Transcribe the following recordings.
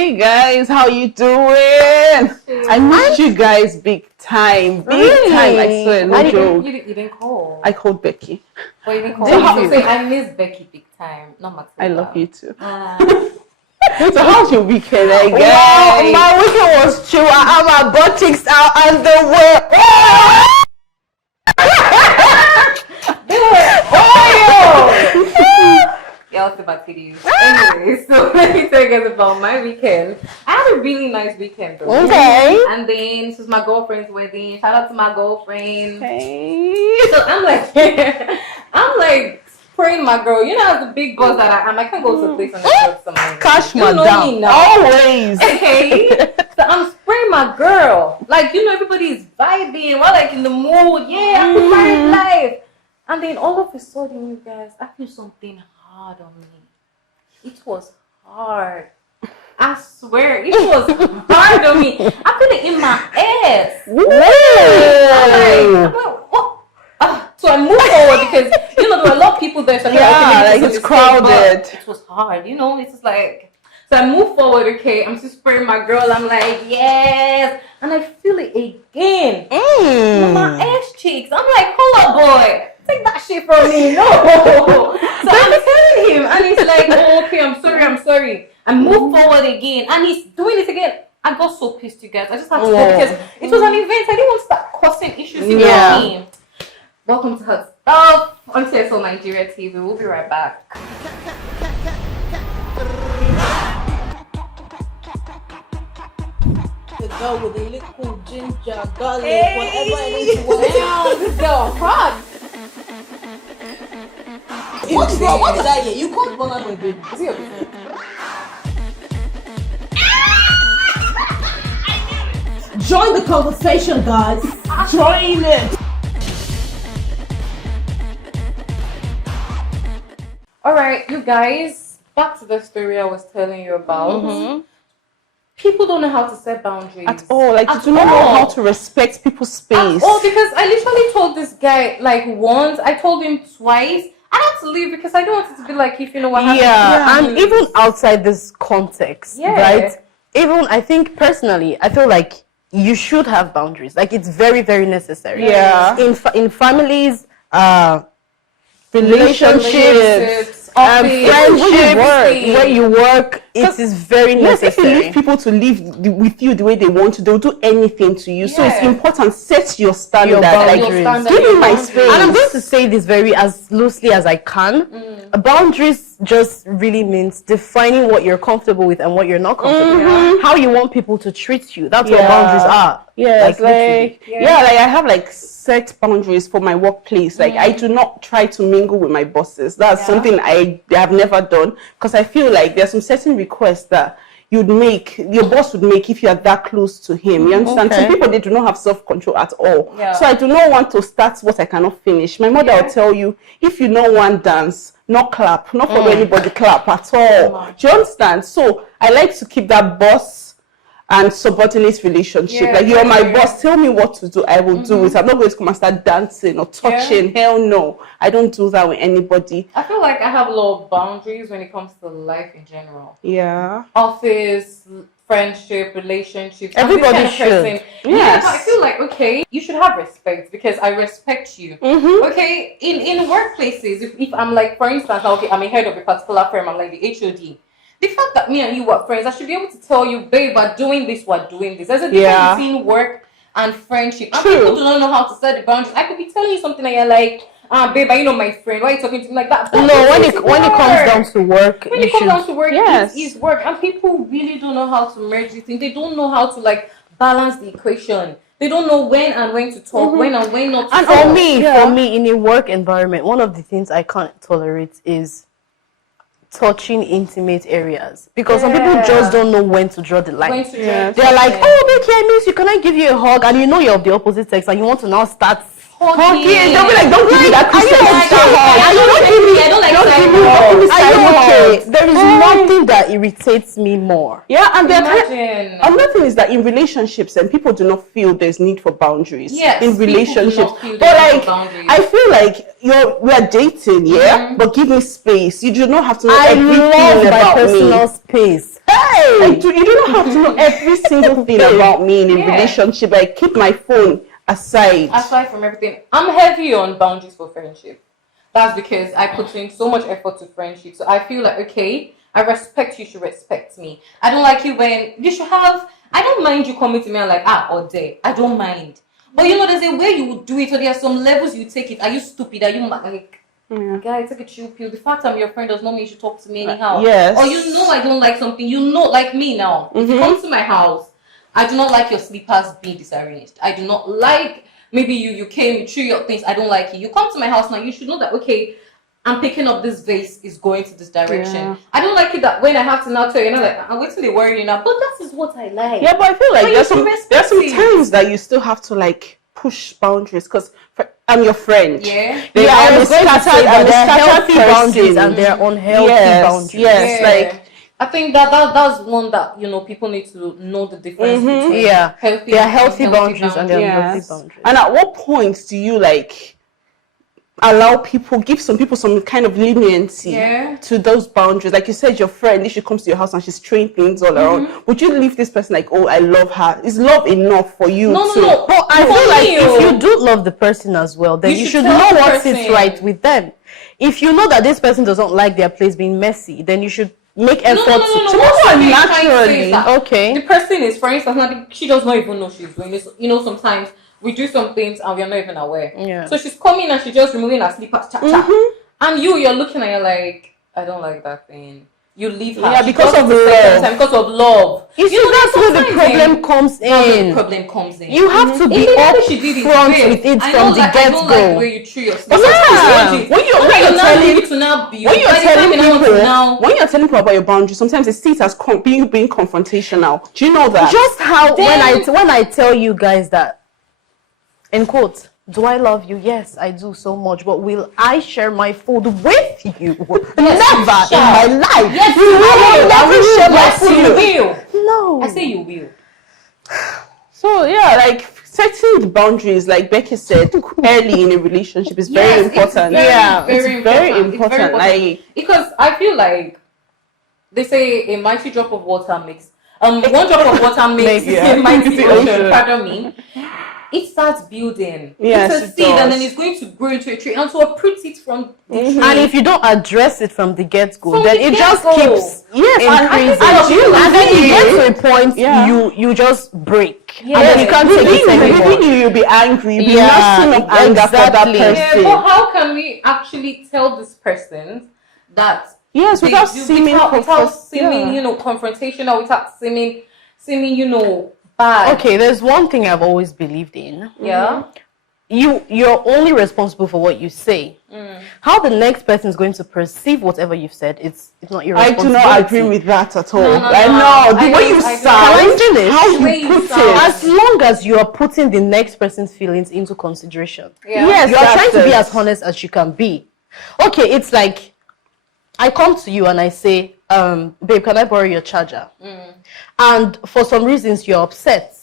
Hey guys, how you doing? I missed you guys big time. Big time, I swear, no joke. You didn't call. I called Becky. Oh, you didn't call. I miss Becky big time. Not Matilda. I love you too. So how's your weekend, guys? Wow, my weekend was chill. I have my butt cheeks out and the work. Yeah, I'll say about TDs. Anyway, so let me tell you guys about my weekend. I had a really nice weekend though. Okay. And then this was my girlfriend's wedding. Shout out to my girlfriend. Hey. So I'm like spraying my girl. You know, as the big boss that I am, I can't go to a place and get some money. Cash You know madam. me now. Always. Okay. So I'm spraying my girl. Like, you know, everybody's vibing. We're like in the mood. Yeah, I'm married life. And then all of a sudden, you guys, I feel something hard on me. It was hard. I swear, it was hard on me. I feel it in my ass. I'm like, what? So I moved forward because, you know, there were a lot of people there. So Like it's crowded. It was hard, you know. It's just like, so I moved forward. Okay, I'm just spraying my girl. I'm like, yes, and I feel it again on my ass cheeks. I'm like, hold up, boy. Take that shit from me, no. So I'm telling him, and he's like, oh, okay, I'm sorry. I moved forward again, and he's doing it again. I got so pissed, you guys. I just had to go because it was an event. I didn't want to start causing issues in the team. Welcome to Hot Stuff on TSLNIGERIA TV. We'll be right back. The girl with the little ginger, garlic, whatever it is. Wow, this girl hot. What did I hear? You called Bola my baby. Is he your friend? Join the conversation, guys. Join it. Alright, you guys, back to the story I was telling you about. People don't know how to set boundaries. At all. Like, you do not know how to respect people's space. Oh, because I literally told this guy like once, I told him twice. I had to leave because I don't want it to be like if you know what happened. Yeah, and even outside this context, right? Even I think personally, I feel like you should have boundaries. Like it's very, very necessary. Yeah. In families, relationships, friendships, where you work, it is very Yes, if you necessary. leave people to live with you the way they want to, they'll do anything to you. So it's important. Set your standard. Boundaries. Give me my space. And I'm going to say this very as loosely as I can. Boundaries just really means defining what you're comfortable with and what you're not comfortable with. How you want people to treat you. That's what boundaries are. Yes, like I have like set boundaries for my workplace. Like I do not try to mingle with my bosses. That's something I have never done because I feel like there's some certain requests that your boss would make if you are that close to him. You understand? Some people, they do not have self-control at all. So I do not want to start what I cannot finish. My mother will tell you, if you know one dance, not clap, not follow anybody clap at all. Do you understand? So I like to keep that boss and subordinate relationship. Like, you're my boss, tell me what to do, I will do it. I'm not going to come and start dancing or touching. Hell no. I don't do that with anybody. I feel like I have a lot of boundaries when it comes to life in general. Yeah. Office, friendship, relationships. Everybody should. Yes. I feel like, okay, you should have respect because I respect you. Okay, in workplaces, if I'm like, for instance, okay, I'm a head of a particular firm, I'm like the HOD. The fact that me and you were friends, I should be able to tell you, babe, we're doing this. There's a difference between work and friendship. And people do not know how to set the boundaries. I could be telling you something and you're like, babe, are you not my friend? Why are you talking to me like that? But no, when it comes down to work, it is work. And people really don't know how to merge these things. They don't know how to like balance the equation. They don't know when and when to talk, when and when not to talk. And for me, in a work environment, one of the things I can't tolerate is touching intimate areas because some people just don't know when to draw the line. They're like, oh, Becky, I miss you. Can I give you a hug? And you know you're of the opposite sex and you want to now start hugging. They'll be like, don't give me that Christian There is nothing that irritates me more. Yeah, and another thing is that in relationships, and people do not feel there's need for boundaries. Yes, in relationships, but like I feel like we are dating, but give me space. You do not have to know everything love about my personal me. Space. Hey, you don't have to know every single thing about me in a relationship. I keep my phone aside. Aside from everything, I'm heavy on boundaries for friendship. That's because I put in so much effort to friendship. So I feel like, okay, I respect you, should respect me. I don't like you when you should have. I don't mind you coming to me and like or there. I don't mind. But you know, there's a way you would do it, or there are some levels you take it. Are you stupid? Are you like? Guys, take a chill pill. The fact I'm your friend does not mean you should talk to me anyhow. Yes. Or you know I don't like something. You know, like me now. If you come to my house, I do not like your slippers being disarranged. I do not like, maybe you came, you threw your things. I don't like it. You come to my house now, you should know that, okay, I'm picking up this vase is going to this direction. Yeah. I don't like it that when I have to now tell you, like, I'm waiting to worry you now. But that is what I like. Yeah, but I feel like there's some times that you still have to like push boundaries because I'm your friend. Yeah. I was going to say that there are healthy boundaries and there are unhealthy boundaries. Yes, like I think that's one that, you know, people need to know the difference between healthy, there are healthy boundaries and there are unhealthy boundaries. And at what point do you like allow people, give some people some kind of leniency to those boundaries? Like you said, your friend, if she comes to your house and she's throwing things all around, would you leave this person like, oh, I love her? Is love enough for you? No. But I feel like if you do love the person as well, then you should know what sits right with them. If you know that this person doesn't like their place being messy, then you should make effort to naturally. Okay. The person is, for instance, she does not even know she's doing this. You know, sometimes we do some things and we are not even aware. Yeah. So she's coming and she's just removing her slippers, and you're looking and you're like, I don't like that thing. You leave her. Yeah, because of love. Because of love. You see, that's where the problem comes in. You have to be upfront with it from the get-go. I don't like where you treat yourself. When you're telling people about your boundaries, sometimes it sees as being confrontational. Do you know that? Just how when I tell you guys that, in quotes, do I love you? Yes, I do so much. But will I share my food with you? Never in my life. Yes, you will. No. I say you will. So yeah, like setting the boundaries, like Becky said, early in a relationship is very important. It's very important. Like, because I feel like they say a mighty drop of water makes one drop of water makes a mighty ocean. Pardon me. It starts building. Yes, it's a seed, and then it's going to grow into a tree, and to uproot it from the tree. And if you don't address it from the get-go, then it just keeps increasing. And then you get to a point you just break. And then you can't take it anymore. You'll be angry. You'll be nothing of anger for that person. But how can we actually tell this person that without seeming confrontational, without seeming bad. Okay, there's one thing I've always believed in. Yeah. You're only responsible for what you say. How the next person is going to perceive whatever you've said, it's not your responsibility. I do not agree with that at all. I know the way you sound, how you put it. As long as you are putting the next person's feelings into consideration, yes, you are trying to be as honest as you can be. Okay, it's like I come to you and I say, babe, can I borrow your charger? And for some reasons you're upset.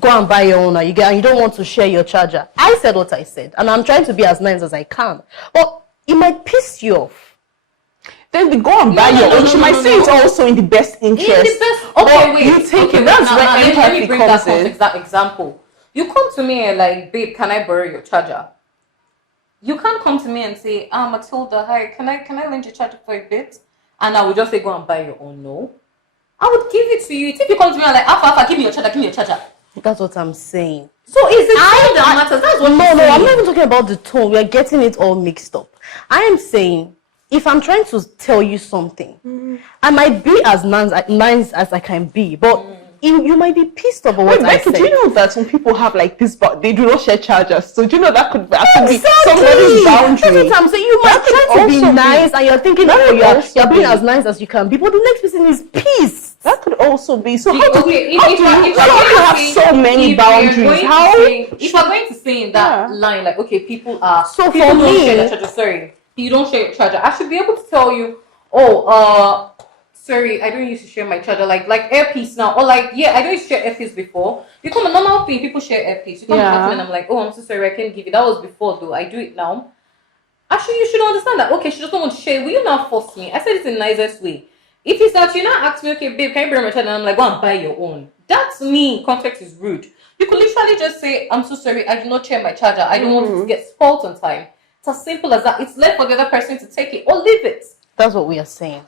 Go and buy your own, and you don't want to share your charger. I said what I said, and I'm trying to be as nice as I can. But it might piss you off. Then they go and buy your own. She might say it's also in the best interest. Okay, wait. You take it. That's where empathy comes in. That example. You come to me and like, babe, can I borrow your charger? You can't come to me and say, Matilda, hi, can I lend your charger for a bit? And I would just say, go and buy your own. No. I would give it to you. If you come to me and like, Alpha, give me your charger. That's what I'm saying. So is it tone that matters? That's what I'm not even talking about the tone. We're getting it all mixed up. I am saying, if I'm trying to tell you something, I might be as nice as I can be, but you might be pissed off about what I said. Do you know that some people have like this, but they do not share chargers? So do you know that could actually be somebody's boundary? That's what I'm saying. You might try to be nice, and you're thinking, you're being as nice as you can be, but the next person is pissed. That could also be. So how do you have so many boundaries? If we're going to say in that line, like, okay, people for me, don't share their charger. Sorry, you don't share your charger. I should be able to tell you, sorry, I don't used to share my charger, like earpiece now, or like, I don't used to share earpiece before. Become a normal thing, people share earpiece. You come to me and I'm like, I'm so sorry, I can't give you. That was before though, I do it now. Actually, you should understand that, okay, she doesn't want to share. Will you now force me? I said it in the nicest way. If it's that you not ask me, okay, babe, can you bring my charger? And I'm like, go and buy your own. That's me. Context is rude. You could literally just say, I'm so sorry, I do not share my charger. I don't want it to get spoiled on time. It's as simple as that. It's left for the other person to take it or leave it. That's what we are saying.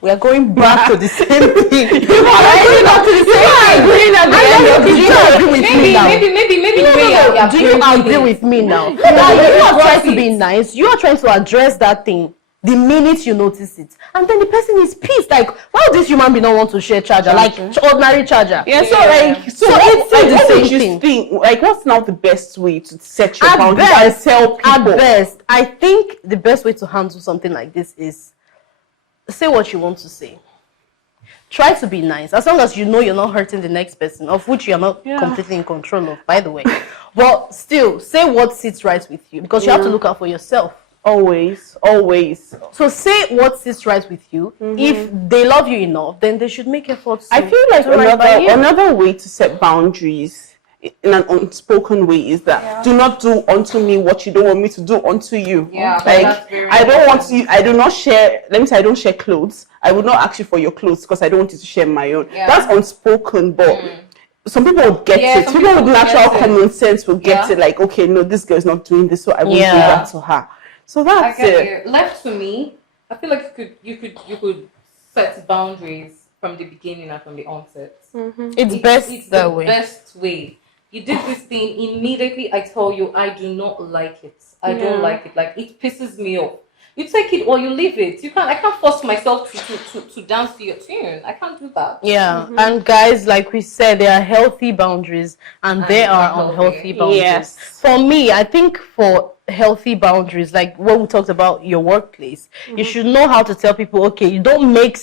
We are going back to the same thing. Maybe do you agree with me now? Now you are trying to be nice. You are trying to address that thing the minute you notice it, and then the person is pissed. Like, why would this human being not want to share charger, like ordinary charger? Yeah. So it's the same thing. Like, what's now the best way to set your boundaries and tell people? At best, I think the best way to handle something like this is say what you want to say. Try to be nice, as long as you know you're not hurting the next person, of which you are not completely in control of, by the way. But still, say what sits right with you, because you have to look out for yourself. Always. So say what sits right with you. If they love you enough, then they should make efforts. I feel like another way to set boundaries in an unspoken way is that do not do unto me what you don't want me to do unto you. Yeah, like I don't want to. I do not share. Let me say I don't share clothes. I would not ask you for your clothes because I don't want you to share my own. Yeah. That's unspoken, but some people would get it. People with natural common sense will get it. Like, okay, no, this girl is not doing this, so I won't do that to her. So that's it. Left to me, I feel like you could set boundaries from the beginning and from the onset. It's best that way. Best way. You did this thing immediately. I tell you, I do not like it. I don't like it. Like, it pisses me off. You take it or you leave it. I can't force myself to dance to your tune. I can't do that. Yeah. And guys, like we said, there are healthy boundaries and there are unhealthy boundaries. Yes. For me, I think for healthy boundaries, like when we talked about your workplace, you should know how to tell people, okay, you don't make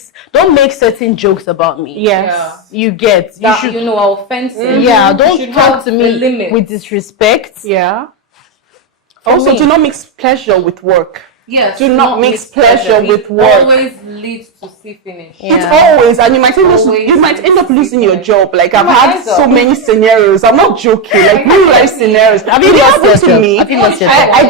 certain jokes about me. Yes. You get that, you should are offensive. Yeah, don't talk to me with disrespect. Yeah. Also, do not mix pleasure with work. Yes, do not mix pleasure with work. Always leads to see finish. Yeah. It's always, and you might end up losing your job. Like, I've had so many scenarios. I'm not joking. Like, real life scenarios. Have you lost to me? I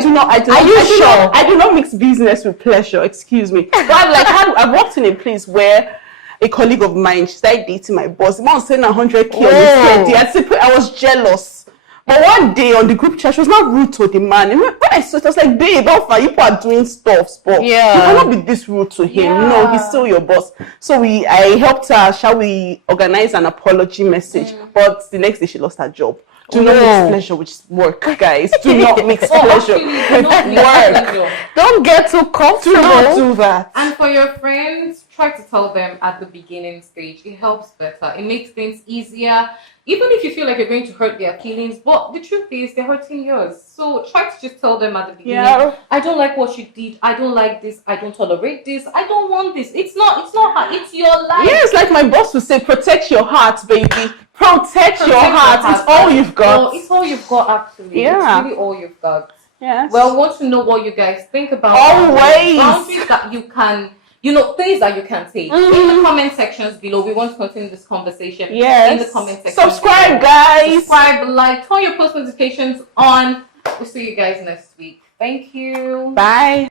do not. Are you sure? I do not mix business with pleasure. Excuse me. But I've worked in a place where a colleague of mine, she started dating my boss. The man was saying 100K on his head. I was jealous. But one day on the group chat, she was not rude to the man. And when I saw it, I was like, babe, don't fight. You people are doing stuff, but you cannot be this rude to him. Yeah. No, he's still your boss. So I helped her, shall we organize an apology message. But the next day she lost her job. Do not mix pleasure with work, guys. Do not mix pleasure with work. Don't get too comfortable. Do not do that. And for your friends, try to tell them at the beginning stage. It helps better. It makes things easier. Even if you feel like you're going to hurt their feelings, but the truth is they're hurting yours. So try to just tell them at the beginning, I don't like what you did. I don't like this. I don't tolerate this. I don't want this. It's not her. It's your life. Yes, like my boss would say, protect your heart, baby. Protect your heart. It's all you've got. It's all you've got, actually. Yeah. It's really all you've got. Yes. Well, I want to know what you guys think about always boundaries that you can, things that you can take. In the comment sections below, we want to continue this conversation. Yes. In the comment section. Subscribe, guys. Subscribe, like, turn your post notifications on. We'll see you guys next week. Thank you. Bye.